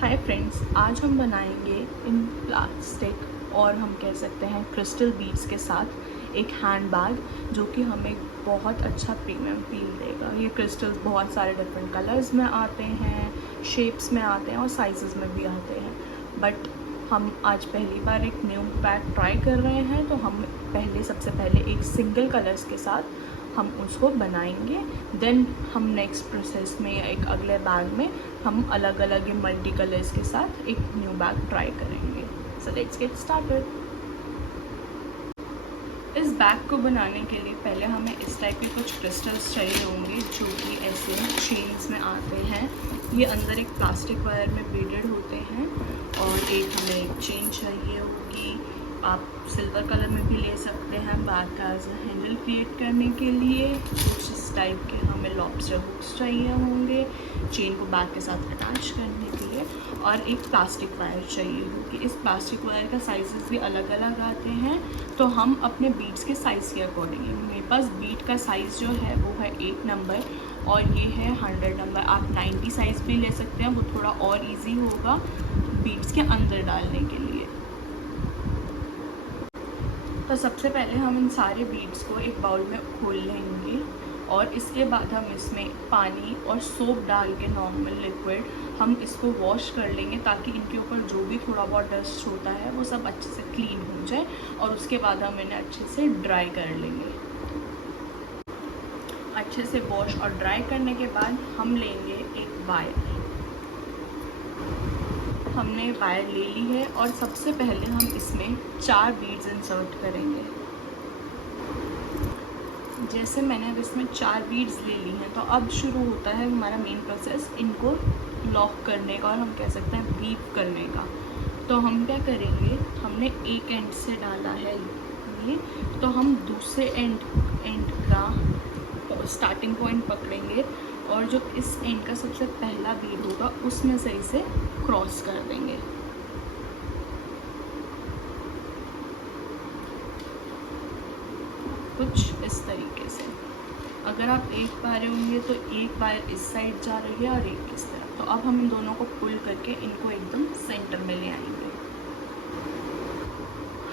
Hi friends, आज हम बनाएंगे इन प्लास्टिक और हम कह सकते हैं क्रिस्टल बीड्स के साथ एक हैंड बैग जो कि हमें बहुत अच्छा प्रीमियम फील देगा। ये क्रिस्टल्स बहुत सारे डिफरेंट कलर्स में आते हैं, शेप्स में आते हैं और साइजेस में भी आते हैं। बट हम आज पहली बार एक न्यू बैग ट्राई कर रहे हैं, तो हम सबसे पहले एक सिंगल कलर्स के साथ हम उसको बनाएंगे। देन हम नेक्स्ट प्रोसेस में या एक अगले बैग में हम अलग अलग मल्टी कलर्स के साथ एक न्यू बैग ट्राई करेंगे। So let's get started. इस बैग को बनाने के लिए पहले हमें इस टाइप के कुछ क्रिस्टल्स चाहिए होंगे जो कि ऐसे चेन्स में आते हैं। ये अंदर एक प्लास्टिक वायर में बीडेड होते हैं और एक हमें एक चेन चाहिए होगी। आप सिल्वर कलर में भी ले सकते हैं बैग का एज अ हैंडल क्रिएट करने के लिए। कुछ इस टाइप के हमें लॉबस्टर हुक्स चाहिए होंगे चेन को बैग के साथ अटैच करने के लिए, और एक प्लास्टिक वायर चाहिए होगी। इस प्लास्टिक वायर का साइजेस भी अलग अलग आते हैं, तो हम अपने बीड्स के साइज़ के अकॉर्डिंग, मेरे पास बीड का साइज़ जो है वो है 8 नंबर और ये है 100 नंबर। आप 90 साइज़ भी ले सकते हैं, वो थोड़ा और इजी होगा बीड्स के अंदर डालने के लिए। तो सबसे पहले हम इन सारे बीड्स को एक बाउल में खोल लेंगे और इसके बाद हम इसमें पानी और सोप डाल के नॉर्मल लिक्विड हम इसको वॉश कर लेंगे ताकि इनके ऊपर जो भी थोड़ा बहुत डस्ट होता है वो सब अच्छे से क्लीन हो जाए, और उसके बाद हम इन्हें अच्छे से ड्राई कर लेंगे। अच्छे से वॉश और ड्राई करने के बाद हम लेंगे एक वायर। हमने वायर ले ली है और सबसे पहले हम इसमें 4 बीड्स इंसर्ट करेंगे। जैसे मैंने अब इसमें 4 बीड्स ले ली हैं, तो अब शुरू होता है हमारा मेन प्रोसेस इनको लॉक करने का और हम कह सकते हैं वीव करने का। तो हम क्या करेंगे, हमने एक एंड से डाला है ये, तो हम दूसरे एंड का स्टार्टिंग पॉइंट पकड़ेंगे और जो इस एंड का सबसे पहला बीड होगा उसमें से इसे क्रॉस कर देंगे। कुछ इस तरीके से। अगर आप देख पा रहे होंगे तो एक वायर इस साइड जा रही है और एक इस तरफ। तो अब हम इन दोनों को पुल करके इनको एकदम सेंटर में ले आएंगे।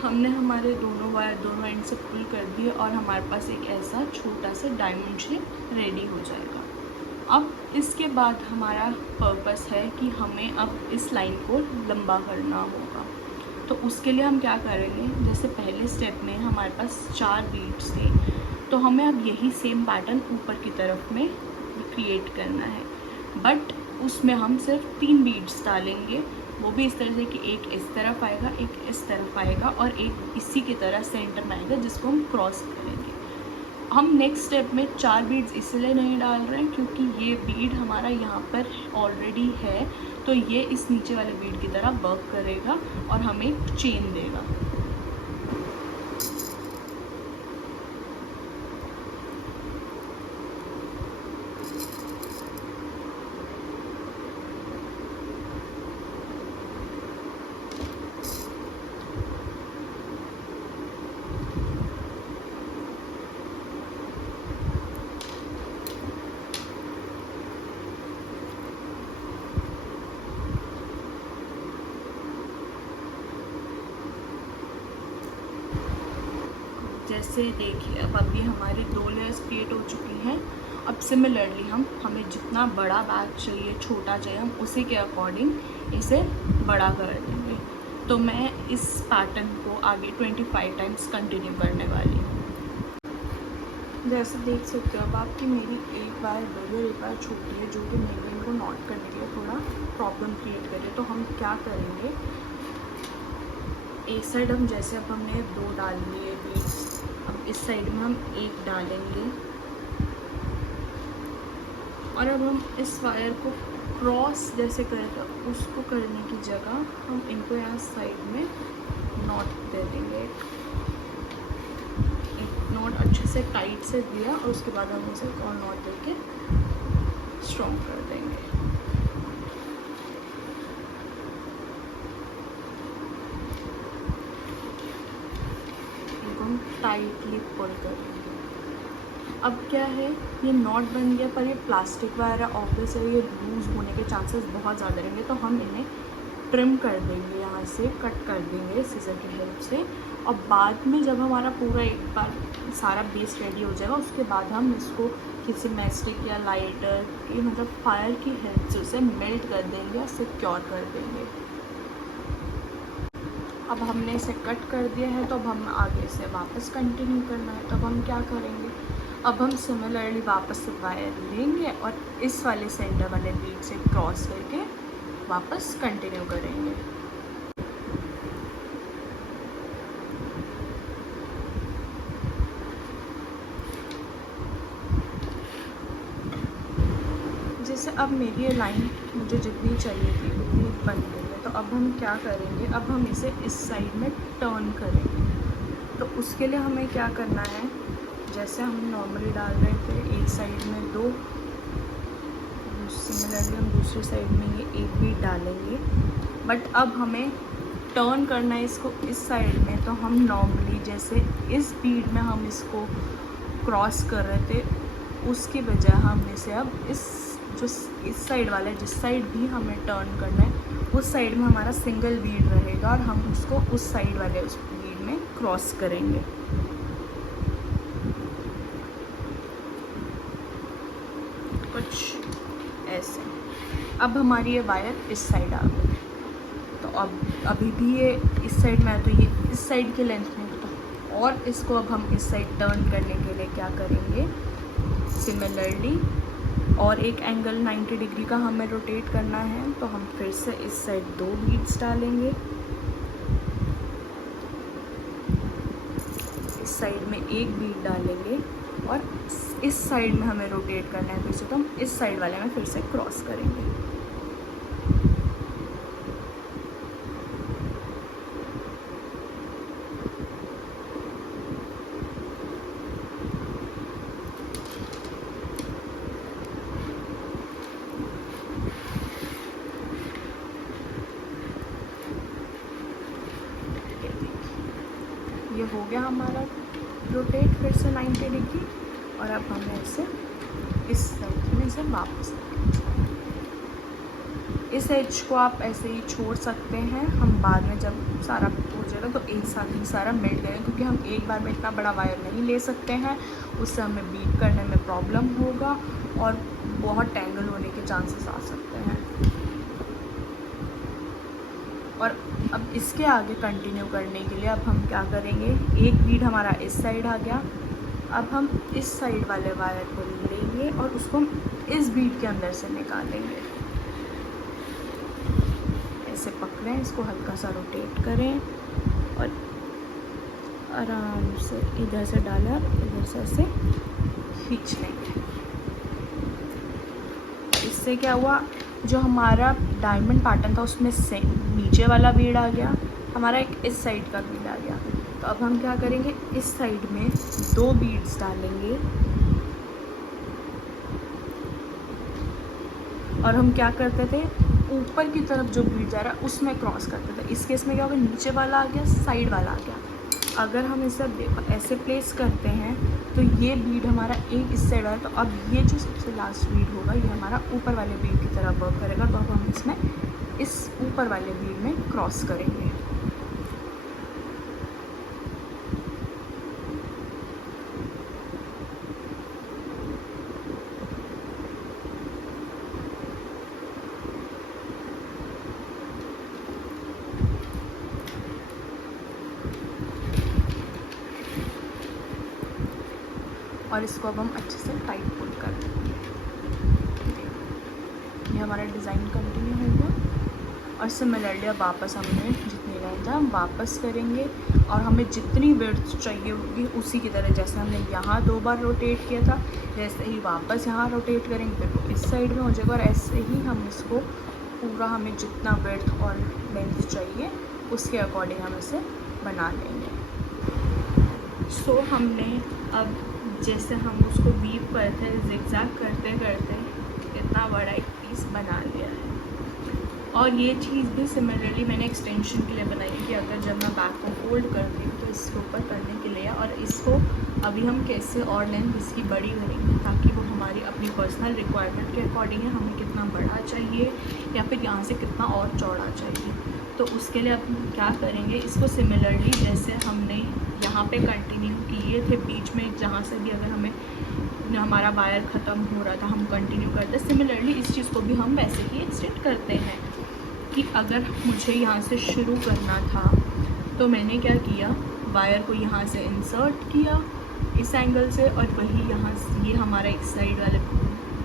हमने हमारे दोनों वायर दोनों एंड से पुल कर दिए और हमारे पास एक ऐसा छोटा सा डायमंड शेप रेडी हो जाएगा। अब इसके बाद हमारा पर्पस है कि हमें अब इस लाइन को लंबा करना होगा। तो उसके लिए हम क्या करेंगे, जैसे पहले स्टेप में हमारे पास 4 बीड्स थी, तो हमें अब यही सेम पैटर्न ऊपर की तरफ में क्रिएट करना है, बट उसमें हम सिर्फ 3 बीड्स डालेंगे। वो भी इस तरह से कि एक इस तरफ आएगा, एक इस तरफ आएगा और एक इसी की तरह सेंटर में आएगा जिसको हम क्रॉस करेंगे। हम नेक्स्ट स्टेप में 4 बीड्स इसलिए नहीं डाल रहे हैं क्योंकि ये बीड हमारा यहाँ पर ऑलरेडी है, तो ये इस नीचे वाले बीड की तरह वर्क करेगा और हमें एक चेन देगा। जैसे देखिए अब अभी हमारे 2 लेयर्स क्रिएट हो चुकी हैं। अब सिमिलरली हमें जितना बड़ा बैग चाहिए, छोटा चाहिए, हम उसी के अकॉर्डिंग इसे बड़ा कर देंगे। तो मैं इस पैटर्न को आगे 25 टाइम्स कंटिन्यू करने वाली हूँ। जैसे देख सकते हो अब आपकी मेरी एक बार बड़ी और एक बार छोटी है, जो कि मेरे इनको नॉट करने के लिए थोड़ा प्रॉब्लम क्रिएट करे। तो हम क्या करेंगे, एक साइड हम जैसे अब हमने 2 डाल लिए बीड्स, अब इस साइड में हम 1 डालेंगे और अब हम इस वायर को क्रॉस जैसे करेंगे, उसको करने की जगह हम इनको यहाँ साइड में नॉट दे देंगे। एक नॉट अच्छे से टाइट से दिया और उसके बाद हम उसे और नॉट देके स्ट्रॉन्ग कर देंगे। टाइटली पुल करेंगे। अब क्या है, ये नॉट बन गया, पर ये प्लास्टिक वायर है, ऑब्वियस है ये लूज़ होने के चांसेस बहुत ज़्यादा रहेंगे, तो हम इन्हें ट्रिम कर देंगे, यहाँ से कट कर देंगे सीज़र की हेल्प से। और बाद में जब हमारा पूरा एक बार सारा बेस रेडी हो जाएगा, उसके बाद हम इसको किसी मैस्टिक या लाइटर की मतलब फायर की हेल्प से उसे मेल्ट कर देंगे और सिक्योर कर देंगे। अब हमने इसे कट कर दिया है, तो अब हम आगे से वापस कंटिन्यू करना है। तो अब हम क्या करेंगे, अब हम सिमिलरली वापस से वायर लेंगे और इस वाले सेंटर वाले बीट से क्रॉस करके वापस कंटिन्यू करेंगे। जैसे अब मेरी ये लाइन मुझे जितनी चाहिए थी उतनी बन गई है, तो अब हम क्या करेंगे, अब हम इसे इस साइड में टर्न करेंगे। तो उसके लिए हमें क्या करना है, जैसे हम नॉर्मली डाल रहे थे एक साइड में 2, सिमिलरली हम दूसरी साइड में ये एक बीट डालेंगे, बट अब हमें टर्न करना है इसको इस साइड में। तो हम नॉर्मली जैसे इस बीट में हम इसको क्रॉस कर रहे थे, उसकी बजाय हम इसे अब जो इस साइड वाला है, जिस साइड भी हमें टर्न करना है उस साइड में हमारा सिंगल बीट रहेगा और हम उसको उस साइड वाले उस बीट में क्रॉस करेंगे। कुछ ऐसे। अब हमारी ये वायर इस साइड आ गई, तो अब अभी भी ये इस साइड में है, तो ये इस साइड के लेंथ में तो, और इसको अब हम इस साइड टर्न करने के लिए क्या करेंगे, सिमिलरली और एक एंगल 90 डिग्री का हमें रोटेट करना है, तो हम फिर से इस साइड 2 बीट्स डालेंगे, इस साइड में एक बीट डालेंगे और इस साइड में हमें रोटेट करना है फिर से, तो हम इस साइड वाले में फिर से क्रॉस करेंगे। ये हो गया हमारा रोटेट फिर से 90 डिग्री, और अब हमें इसे इस साइड में से वापस, इस एज को आप ऐसे ही छोड़ सकते हैं, हम बाद में जब सारा हो जाएगा तो एक साथ ही सारा मेल्ट करेंगे, क्योंकि हम एक बार में इतना बड़ा वायर नहीं ले सकते हैं, उससे हमें बीट करने में प्रॉब्लम होगा और बहुत टेंगल होने के चांसेस आ सकते हैं। और अब इसके आगे कंटिन्यू करने के लिए अब हम क्या करेंगे, एक बीट हमारा इस साइड आ गया, अब हम इस साइड वाले वायर को लेंगे और उसको हम इस बीट के अंदर से निकालेंगे। ऐसे पकड़ें, इसको हल्का सा रोटेट करें और आराम से इधर से डालें, इधर से ऐसे खींच लेंगे। इससे क्या हुआ, जो हमारा डायमंड पैटर्न था उसमें से नीचे वाला बीड आ गया, हमारा एक इस साइड का बीड आ गया। तो अब हम क्या करेंगे, इस साइड में 2 बीड्स डालेंगे और हम क्या करते थे, ऊपर की तरफ जो बीड जा रहा है उसमें क्रॉस करते थे। इस केस में क्या होगा, नीचे वाला आ गया, साइड वाला आ गया। अगर हम इसे ऐसे प्लेस करते हैं तो ये बीड हमारा एक इस साइड है, तो अब ये जो सबसे लास्ट बीड होगा ये हमारा ऊपर वाले बीड की तरह वर्क करेगा। तो अब हम इसमें इस ऊपर वाले बीड में क्रॉस करेंगे। और इसको अब हम अच्छे से टाइट पुल कर देंगे। ये हमारा डिज़ाइन कंटिन्यू हो गया। और सिमिलरली अब वापस हमने जितनी लाइन था हम वापस करेंगे और हमें जितनी विड्थ चाहिए होगी उसी की तरह, जैसे हमने यहाँ 2 बार रोटेट किया था जैसे ही वापस यहाँ रोटेट करेंगे फिर वो इस साइड में हो जाएगा। और ऐसे ही हम इसको पूरा, हमें जितना विड्थ और लेंथ चाहिए उसके अकॉर्डिंग हम इसे बना लेंगे। सो हमने अब जैसे हम उसको वीव करते हैं, जिगजैग करते करते इतना बड़ा एक पीस बना लिया है। और ये चीज़ भी सिमिलरली मैंने एक्सटेंशन के लिए बनाई है कि अगर जब मैं बैक को फोल्ड करती हूँ तो इसके ऊपर करने के लिए, और इसको अभी हम कैसे और लेंथ इसकी बड़ी करेंगे ताकि वो हमारी अपनी पर्सनल रिक्वायरमेंट के अकॉर्डिंग है, हमें कितना बड़ा चाहिए या फिर यहाँ से कितना और चौड़ा चाहिए। तो उसके लिए अब हम क्या करेंगे, इसको सिमिलरली जैसे हमने यहाँ पे कंटिन्यू किए थे बीच में, जहाँ से भी अगर हमें हमारा वायर ख़त्म हो रहा था हम कंटिन्यू करते, सिमिलरली इस चीज़ को भी हम वैसे ही एक्सटेंड करते हैं कि अगर मुझे यहाँ से शुरू करना था तो मैंने क्या किया, वायर को यहाँ से इंसर्ट किया इस एंगल से, और वही यहाँ से ये हमारा एक साइड वाले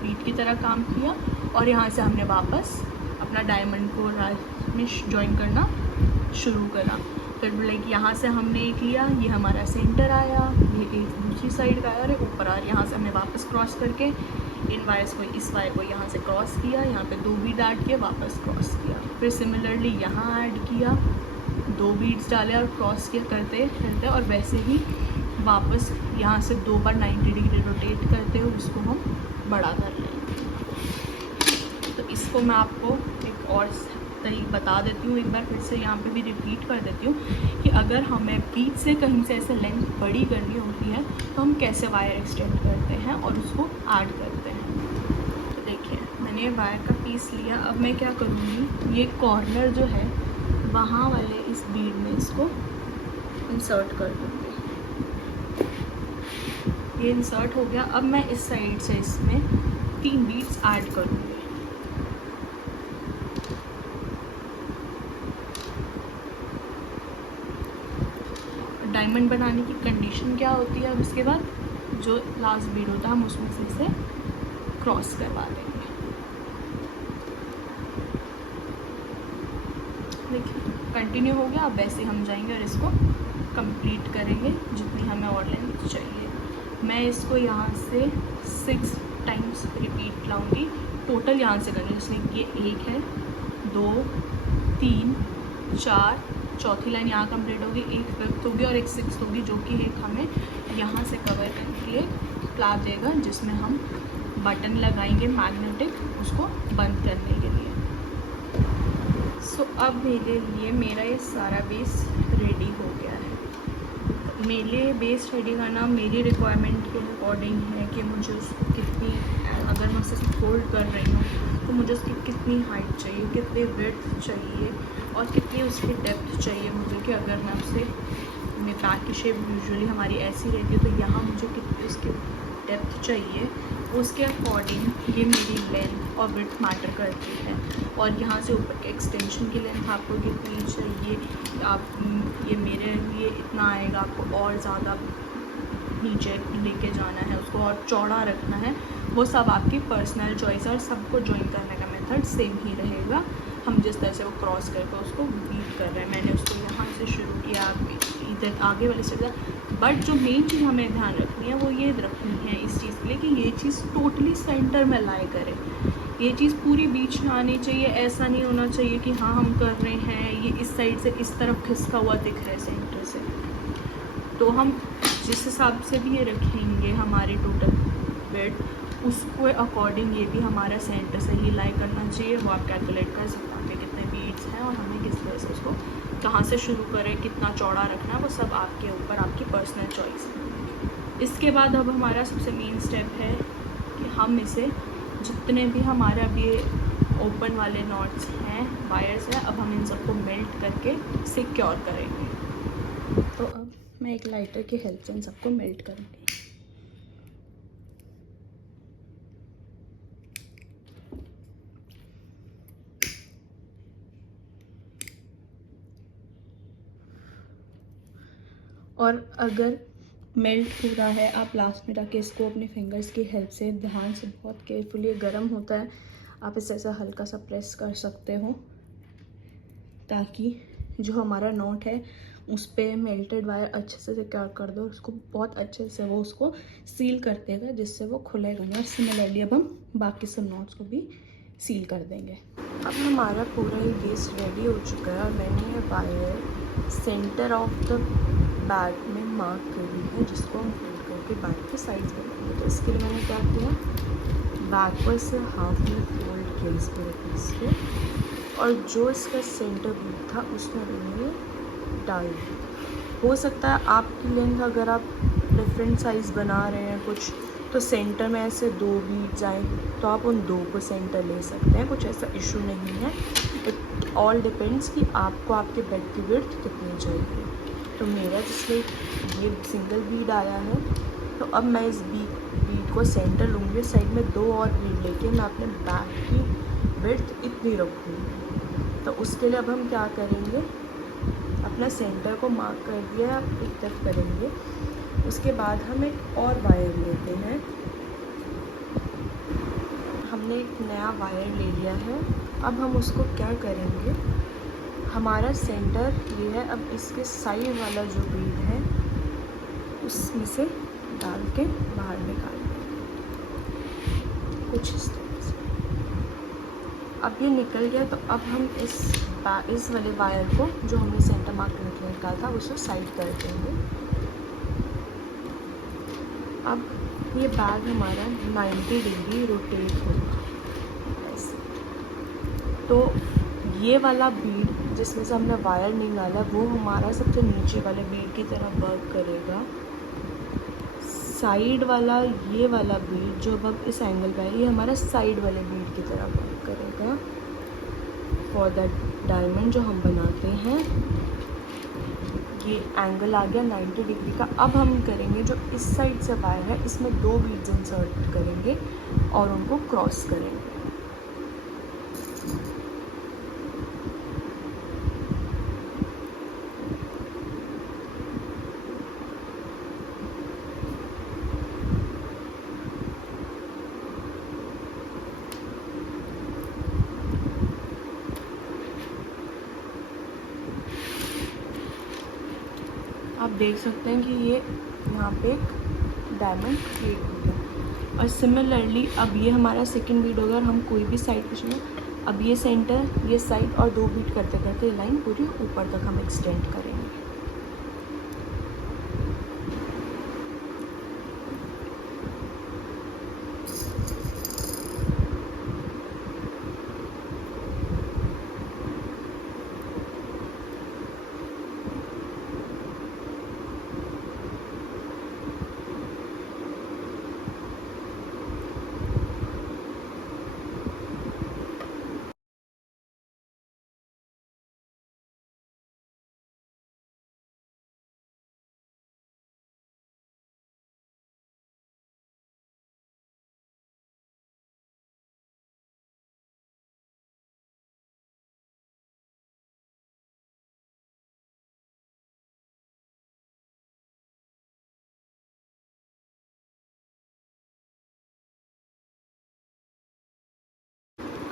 बीट की तरह काम किया, और यहाँ से हमने वापस अपना डायमंड को में जॉइन करना शुरू करा। फिर लाइक यहाँ से हमने एक लिया, ये हमारा सेंटर आया, ये एक दूसरी साइड का आया और ऊपर आ, यहाँ से हमने वापस क्रॉस करके इन वायर्स को, इस वायर को यहाँ से क्रॉस किया, यहाँ पे 2 बीट ऐड किए, वापस क्रॉस किया, फिर सिमिलरली यहाँ ऐड किया, 2 बीट्स डाले और क्रॉस किया करते करते, और वैसे ही वापस यहाँ से 2 बार 90 डिग्री रोटेट करते हुए उसको हम बड़ा कर लेंगे। तो इसको मैं आपको एक और तरीका बता देती हूँ, एक बार फिर से यहाँ पे भी रिपीट कर देती हूँ कि अगर हमें बीच से कहीं से ऐसे लेंथ बड़ी करनी होती है तो हम कैसे वायर एक्सटेंड करते हैं और उसको ऐड करते हैं। तो देखिए मैंने वायर का पीस लिया, अब मैं क्या करूँगी, ये कॉर्नर जो है वहाँ वाले इस बीड में इसको इंसर्ट कर दूँगी। ये इंसर्ट हो गया। अब मैं इस साइड से इसमें 3 बीड्स ऐड करूँगी। डायमंड बनाने की कंडीशन क्या होती है, अब इसके बाद जो लास्ट बीड होता है हम उसमें से इसे क्रॉस करवा देंगे। देखिए कंटिन्यू हो गया। अब वैसे हम जाएंगे और इसको कंप्लीट करेंगे जितनी हमें और लेंथ चाहिए। मैं इसको यहाँ से 6 टाइम्स रिपीट लाऊंगी, टोटल यहाँ से करेंगे, जिसमें ये 1 है, 2, 3, 4, चौथी लाइन यहाँ कंप्लीट होगी, 1 5th होगी और 1 6th होगी, जो कि एक हमें यहाँ से कवर करने के लिए प्लाग देगा, जिसमें हम बटन लगाएंगे मैग्नेटिक उसको बंद करने के लिए। सो अब मेरे लिए मेरा ये सारा बेस रेडी हो गया है। मेरे बेस रेडी करना मेरी रिक्वायरमेंट के अकॉर्डिंग है कि मुझे उसको कितनी, अगर मैं उसे फोल्ड कर रही हूँ तो मुझे उसकी कितनी हाइट चाहिए, कितनी विड्थ चाहिए और कितनी उसकी डेप्थ चाहिए मुझे, कि अगर मैं उसे, मेरे बैक की शेप यूजुअली हमारी ऐसी रहती है तो यहाँ मुझे कितनी उसकी डेप्थ चाहिए, उसके अकॉर्डिंग ये मेरी लेंथ और विड्थ मैटर करती है। और यहाँ से ऊपर के एक्सटेंशन की लेंथ आपको कितनी चाहिए, आप ये मेरे लिए इतना आएगा, आपको और ज़्यादा नीचे लेके जाना है, उसको और चौड़ा रखना है, वो सब आपकी पर्सनल चॉइस है। और सबको ज्वाइन करने का मेथड सेम ही रहेगा। हम जिस तरह से वो क्रॉस करके उसको बीट कर रहे हैं, मैंने उसको यहाँ से शुरू किया, इधर आगे वाले से, बट जो मेन चीज़ हमें ध्यान रखनी है वो ये रखनी है इस चीज़ के लिए कि ये चीज़ टोटली सेंटर में लाई करे, ये चीज़ पूरी बीच में आनी चाहिए। ऐसा नहीं होना चाहिए कि हाँ हम कर रहे हैं, ये इस साइड से इस तरफ खिसका हुआ दिख रहा है सेंटर से। तो हम जिस हिसाब से भी ये रखेंगे हमारी टोटल वेट, उसको अकॉर्डिंग ये भी हमारा सेंटर से ही लाई करना चाहिए। वो आप कैलकुलेट कर सकते हैं कि कितने बीट्स हैं और हमें किस तरह से उसको कहाँ से शुरू करें, कितना चौड़ा रखना है, वो सब आपके ऊपर, आपकी पर्सनल चॉइस है। इसके बाद अब हमारा सबसे मेन स्टेप है कि हम इसे, जितने भी हमारे अभी ओपन वाले नॉट्स हैं, वायर्स हैं, अब हम इन सबको मेल्ट करके सिक्योर करेंगे। तो अब मैं एक लाइटर की हेल्प से इन सबको मेल्ट करूँगी। और अगर मेल्ट हो रहा है, आप लास्ट में रख के इसको अपने फिंगर्स की हेल्प से ध्यान से, बहुत केयरफुली, गर्म होता है, आप इसे ऐसा हल्का सा प्रेस कर सकते हो ताकि जो हमारा नॉट है उस पर मेल्टेड वायर अच्छे से सिक्योर कर दो, उसको बहुत अच्छे से वो उसको सील कर देगा, जिससे वो खुलेगा नहीं। और सिमिलरली अब हम बाकी सब नॉट्स को भी सील कर देंगे। अब हमारा पूरा ही बेस रेडी हो चुका है और मैंने ये wire centre of the bag में मार्क करी है, जिसको हम फोल्ड करके बैग के साइड में लेंगे। तो इसके लिए मैंने क्या किया, बैग को इसे हाफ में फोल्ड किया इस पूरे पीस को, और जो इसका सेंटर बीट था उसमें हमने डाल दी। हो सकता है आपकी लेंथ अगर आप डिफरेंट साइज़ बना रहे हैं कुछ, तो सेंटर में ऐसे 2 बीट जाएँ तो आप उन 2 को सेंटर ले सकते हैं, कुछ ऐसा इशू नहीं है। इट ऑल डिपेंड्स कि आपको आपके बेड की विड्थ कितनी चाहिए। तो मेरा जिसमें ये सिंगल बीड आया है, तो अब मैं इस बीड को सेंटर लूँगी, साइड में 2 और बीड लेके मैं अपने बैक की विड्थ इतनी रखूँगी। तो उसके लिए अब हम क्या करेंगे, अपना सेंटर को मार्क कर दिया, अब एक तरफ करेंगे। उसके बाद हम एक और वायर लेते हैं, हमने एक नया वायर ले लिया है। अब हम उसको क्या करेंगे, हमारा सेंटर ये है, अब इसके साइड वाला जो बीड है उसमें से डाल के बाहर निकाल कुछ इस तरह से। अब ये निकल गया, तो अब हम इस वाले वायर को जो हमने सेंटर मार्क करके निकाला था उसको साइड कर देंगे। अब ये बैग हमारा 90 डिग्री रोटेट होगा ऐसे। तो ये वाला बीड जिसमें से हमने वायर निकाला वो हमारा सबसे नीचे वाले बीड की तरह वर्क करेगा। साइड वाला ये वाला बीड जो अब इस एंगल का है, ये हमारा साइड वाले बीड की तरह वर्क करेगा फॉर दैट डायमंड जो हम बनाते हैं। ये एंगल आ गया 90 डिग्री का। अब हम करेंगे जो इस साइड से वायर है, इसमें 2 बीड्स इंसर्ट करेंगे और उनको क्रॉस करेंगे। आप देख सकते हैं कि ये यहाँ पे एक डायमंड क्रिएट हो गया। और सिमिलरली अब ये हमारा सेकंड बीड होगा और हम कोई भी साइड कुछ नहीं, अब ये सेंटर, ये साइड और 2 बीट करते करते ये लाइन पूरी ऊपर तक हम एक्सटेंड करेंगे।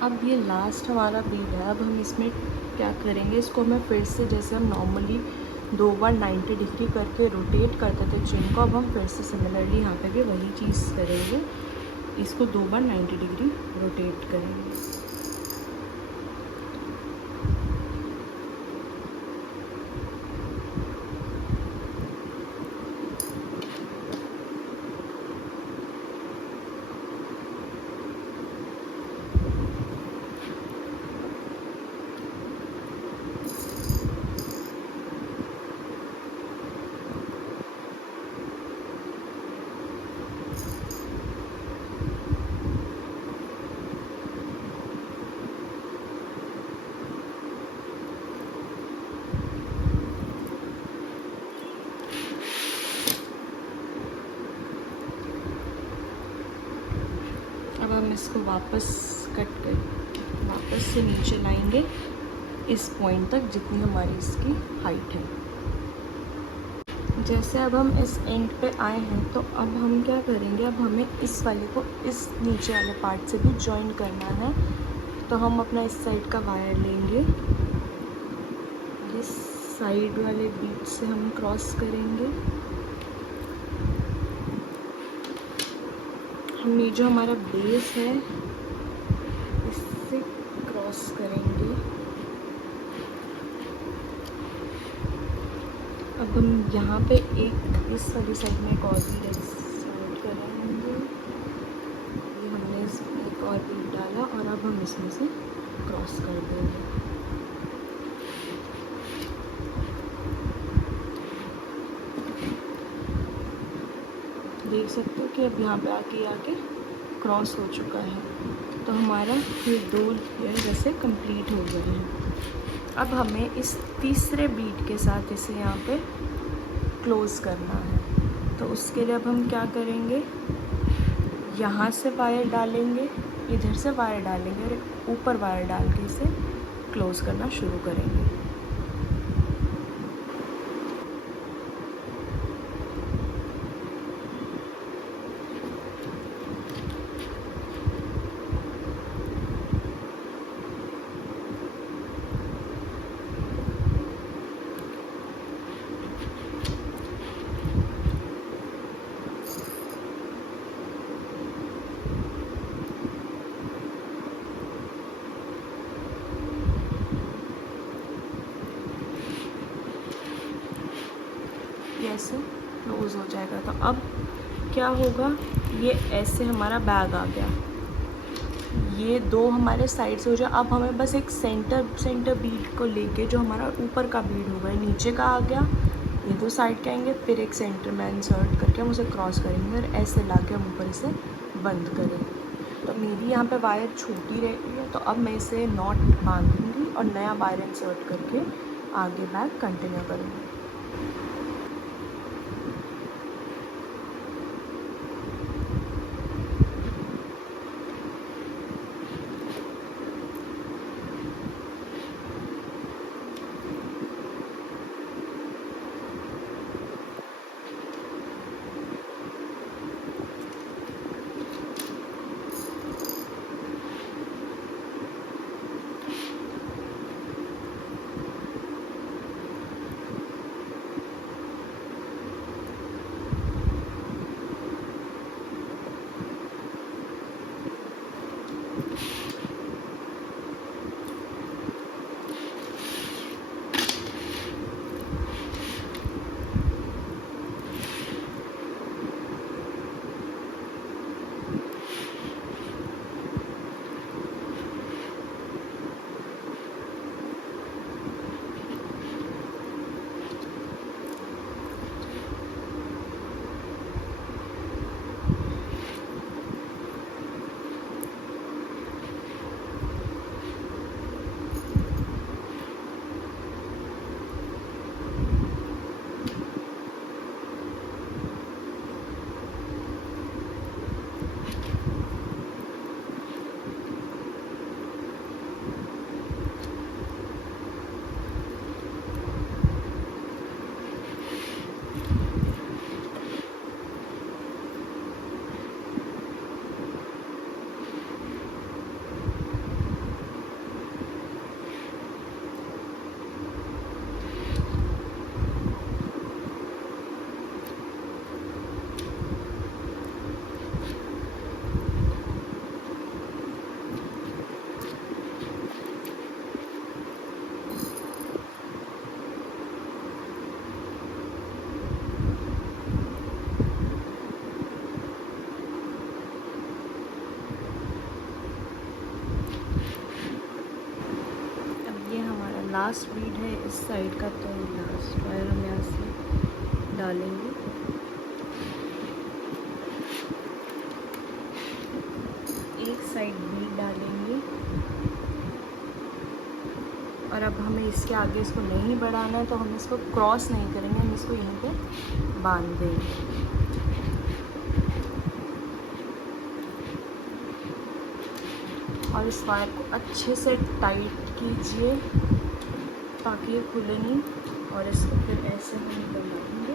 अब ये लास्ट हमारा बीड है। अब हम इसमें क्या करेंगे, इसको मैं फिर से जैसे हम नॉर्मली 2 बार 90 डिग्री करके रोटेट करते थे चेन को, अब हम फिर से सिमिलरली यहाँ पे भी वही चीज़ करेंगे, इसको 2 बार 90 डिग्री रोटेट करेंगे। अब हम इसको वापस कट कर वापस से नीचे लाएंगे इस पॉइंट तक जितनी हमारी इसकी हाइट है। जैसे अब हम इस एंड पे आए हैं, तो अब हम क्या करेंगे, अब हमें इस वाले को इस नीचे वाले पार्ट से भी जॉइन करना है। तो हम अपना इस साइड का वायर लेंगे, इस साइड वाले बीच से हम क्रॉस करेंगे। हम ये जो हमारा बेस है इससे क्रॉस करेंगे। अब हम यहाँ पे एक इस वाली साइड में एक और बीड ऐड करेंगे। ये हमने इसमें एक और बीड डाला और अब हम इसमें से क्रॉस कर देंगे। सकते हो कि अब यहाँ पे आके क्रॉस हो चुका है। तो हमारा ये 2 लेयर जैसे कंप्लीट हो गए हैं। अब हमें इस तीसरे बीड के साथ इसे यहाँ पे क्लोज़ करना है। तो उसके लिए अब हम क्या करेंगे, यहाँ से वायर डालेंगे, इधर से वायर डालेंगे और ऊपर वायर डाल के इसे क्लोज़ करना शुरू करेंगे। ऐसे क्लोज़ हो जाएगा। तो अब क्या होगा, ये ऐसे हमारा बैग आ गया, ये 2 हमारे साइड से हो जाए। अब हमें बस एक सेंटर बीड को लेके जो हमारा ऊपर का बीड होगा, नीचे का आ गया, ये 2 साइड के आएंगे, फिर एक सेंटर में इंसर्ट करके हम उसे क्रॉस करेंगे और ऐसे ला के हम ऊपर इसे बंद करेंगे। तो मेरी यहाँ पे वायर छोटी रही है, तो अब मैं इसे नॉट बांधूँगी और नया वायर इंसर्ट करके आगे बैग कंटिन्यू करूँगी। लास्ट बीड है इस साइड का, तो लास्ट वायर हम यहाँ से डालेंगे। एक साइड बीड डालेंगे और अब हमें इसके आगे इसको नहीं बढ़ाना है, तो हम इसको क्रॉस नहीं करेंगे, हम इसको यहीं पे बांध देंगे। और इस वायर को अच्छे से टाइट कीजिए ताकि ये खुले नहीं, और इसको फिर ऐसे हम बनाएंगे,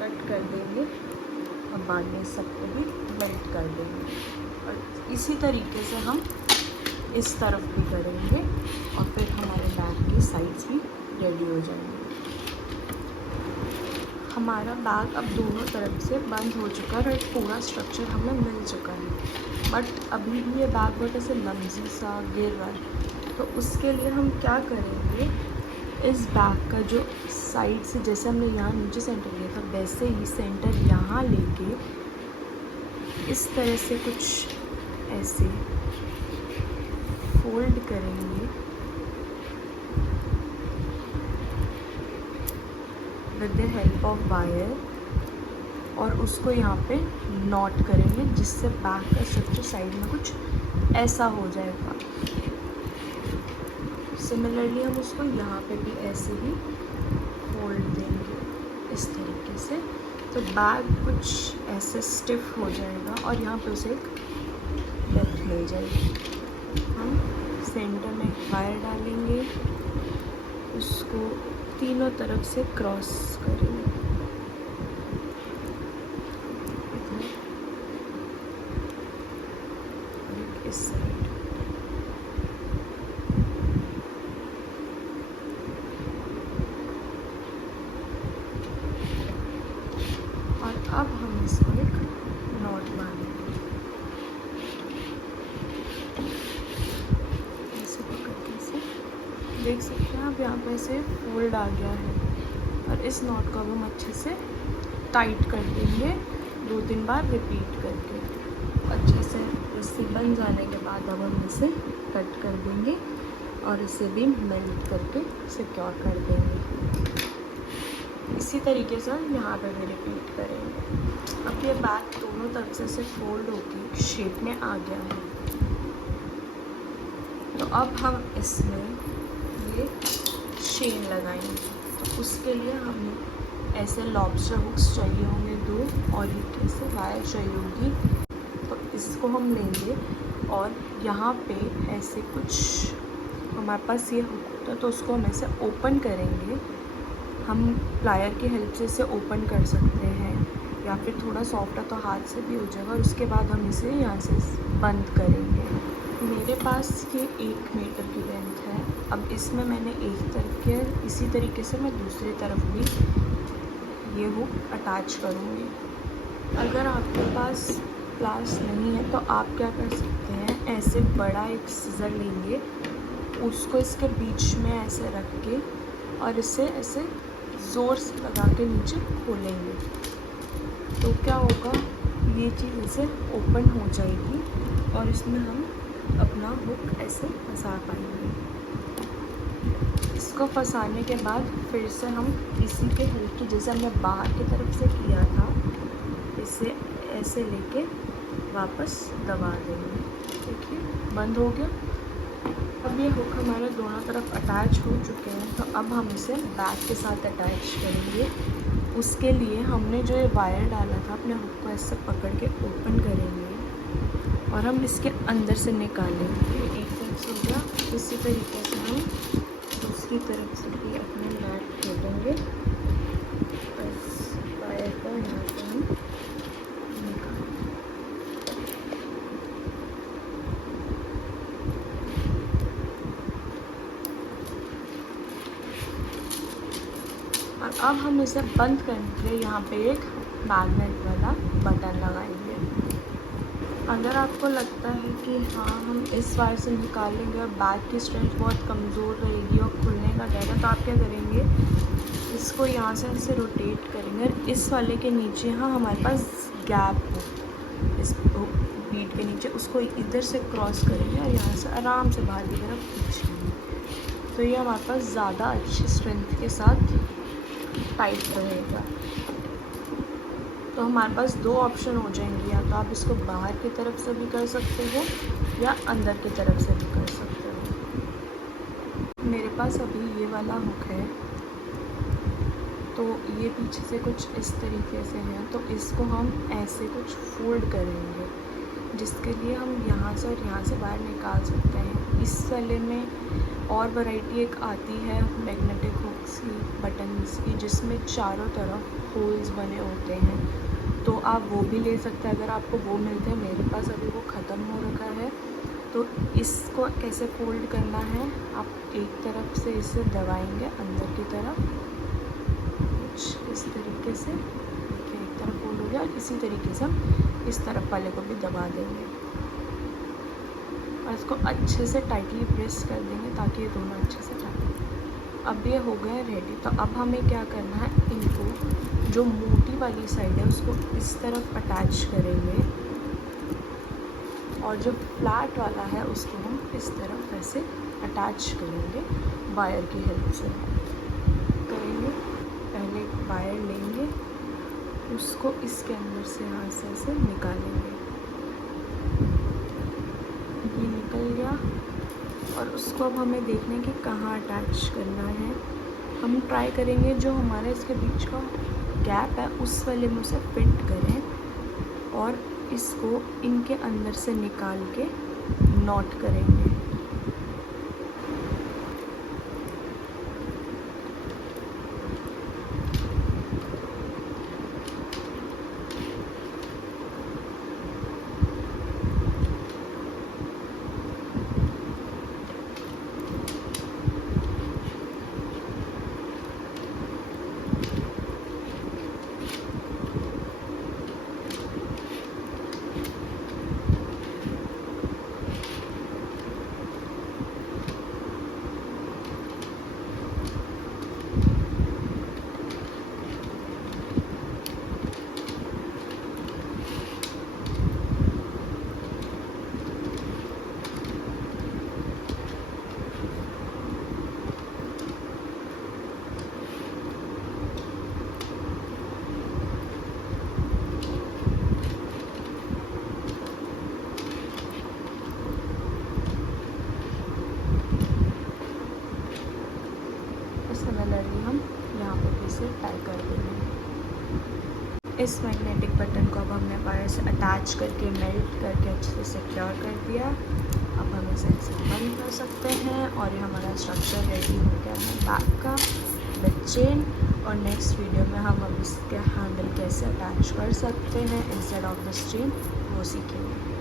कट कर देंगे और बाद में सबको भी बेल्ट कर देंगे। और इसी तरीके से हम इस तरफ भी करेंगे और फिर हमारे बैग की साइड्स भी रेडी हो जाएंगे। हमारा बैग अब दोनों तरफ से बंद हो चुका है और एक पूरा स्ट्रक्चर हमें मिल चुका है, बट अभी भी ये बैग बहुत ऐसे लम्जी सा गिर रहा है। तो उसके लिए हम क्या करेंगे, इस बैग का जो साइड से जैसे हमने यहाँ नीचे सेंटर लिया था, वैसे ही सेंटर यहाँ लेके इस तरह से कुछ ऐसे फोल्ड करेंगे with the help of wire, और उसको यहाँ पे नॉट करेंगे, जिससे बैक का स्ट्रक्चर साइड में कुछ ऐसा हो जाएगा। सिमिलरली हम उसको यहाँ पे भी ऐसे ही फोल्ड देंगे इस तरीके से, तो बैक कुछ ऐसे स्टिफ हो जाएगा और यहाँ पे उसे एक डेप्थ मिल जाएगी। हम सेंटर में एक वायर डालेंगे, उसको तीनों तरफ से क्रॉस करेंगे, इस साइड। और अब हम इसको एक नॉट बांधेंगे, ऐसे पकड़ के से देख सकते हैं आप, यहाँ पे से फोल्ड आ गया है। और इस नॉट को अब हम अच्छे से टाइट कर देंगे 2-3 बार रिपीट करके। अच्छे से इससे बन जाने के बाद अब हम इसे कट कर देंगे और इसे भी मेल्ट करके सिक्योर कर देंगे। इसी तरीके से हम यहाँ पर भी रिपीट करेंगे। अब ये बैक दोनों तरफ से फोल्ड होकर शेप में आ गया है, तो अब हम इसमें ये चेन लगाएंगे। तो उसके लिए हमें ऐसे लॉबस्टर हुक्स चाहिए होंगे 2, और एक ऐसे वायर चाहिए होगी। तो इसको हम लेंगे और यहाँ पे ऐसे कुछ हमारे पास ये हुक होता है, तो उसको हम ऐसे ओपन करेंगे। हम प्लायर की हेल्प से इसे ओपन कर सकते हैं, या फिर थोड़ा सॉफ्ट है तो हाथ से भी हो जाएगा। और उसके बाद हम इसे यहाँ से बंद करेंगे। मेरे पास ये 1 मीटर की लेंथ है। अब इसमें मैंने एक तरफ किया, इसी तरीके से मैं दूसरी तरफ भी ये हुक अटैच करूँगी। अगर आपके पास प्लास नहीं है तो आप क्या कर सकते हैं, ऐसे बड़ा एक सीज़र लेंगे, उसको इसके बीच में ऐसे रख के और इसे ऐसे ज़ोर से लगा के नीचे खोलेंगे, तो क्या होगा, ये चीज़ इसे ओपन हो जाएगी और इसमें हम अपना हुक ऐसे फंसा पाएंगे। इसको फंसाने के बाद फिर से हम इसी के हेल्प की, जैसे हमने बाहर की तरफ से किया था, इसे ऐसे लेके वापस दबा देंगे। देखिए बंद हो गया। अब ये हुक हमारे दोनों तरफ अटैच हो चुके हैं, तो अब हम इसे बैक के साथ अटैच करेंगे। उसके लिए हमने जो ये वायर डाला था, अपने हुक को ऐसे पकड़ के ओपन करेंगे और हम इसके अंदर से निकालेंगे। एक तरफ से हो गया, इसी तरीके से हम दूसरी तरफ से भी अपने बैक खोलेंगे। बस वायर को यहाँ से हम निकालेंगे। और अब हम इसे बंद करने के लिए यहाँ पे एक मैग्नेट वाला बटन लगाएंगे। अगर आपको लगता है कि हाँ हम इस वायर से निकालेंगे और बैक की स्ट्रेंथ बहुत कमज़ोर रहेगी और खुलने का डर है, तो आप क्या करेंगे, इसको यहाँ से ऐसे रोटेट करेंगे और इस वाले के नीचे हाँ हमारे पास गैप हो, इस बीट के नीचे, उसको इधर से क्रॉस करेंगे और यहाँ से आराम से बाहर की तरफ खींचेंगे। तो ये हमारे पास ज़्यादा अच्छी स्ट्रेंथ के साथ टाइट रहेगा। तो हमारे पास 2 ऑप्शन हो जाएंगे, या तो आप इसको बाहर की तरफ से भी कर सकते हो या अंदर की तरफ से भी कर सकते हो। मेरे पास अभी ये वाला हुक है, तो ये पीछे से कुछ इस तरीके से है, तो इसको हम ऐसे कुछ फोल्ड करेंगे, जिसके लिए हम यहाँ से और यहाँ से बाहर निकाल सकते हैं। इस वाले में और वैरायटी एक आती है मैग्नेटिक हुक्स की, बटन्स की, जिसमें चारों तरफ होल्स बने होते हैं, तो आप वो भी ले सकते हैं अगर आपको वो मिलते हैं। मेरे पास अभी वो ख़त्म हो रखा है। तो इसको कैसे फोल्ड करना है, आप एक तरफ से इसे दबाएंगे अंदर की तरफ, कुछ इस तरीके से, देखिए एक तरफ फोल्ड हो गया, और इसी तरीके से हम इस तरफ वाले को भी दबा देंगे और इसको अच्छे से टाइटली प्रेस कर देंगे ताकि ये दोनों अच्छे से टाइट। अब ये हो गए रेडी। तो अब हमें क्या करना है, इनको जो मोटी वाली साइड है उसको इस तरफ अटैच करेंगे और जो फ्लैट वाला है उसको हम इस तरफ ऐसे अटैच करेंगे वायर की हेल्प से। करेंगे, पहले वायर लेंगे उसको इसके अंदर से यहाँ से ऐसे निकालेंगे। ये निकल गया और उसको अब हमें देखना है कि कहाँ अटैच करना है। हम ट्राई करेंगे जो हमारे इसके बीच का गैप है उस वाले में उसे फिट करें और इसको इनके अंदर से निकाल के नॉट करेंगे। सिमिलरली हम यहाँ पर भी इसे टाई कर देंगे। इस मैग्नेटिक बटन को अब हमने वायर से अटैच करके मेल्ट करके अच्छे से सिक्योर कर दिया। अब हम इसे ऐसे बंद कर सकते हैं और ये हमारा स्ट्रक्चर रेडी हो गया है बैक का विद चेन। और नेक्स्ट वीडियो में हम अब इसके हैंडल कैसे अटैच कर सकते हैं इंस्टेड ऑफ दिस चेन वो सीखेंगे।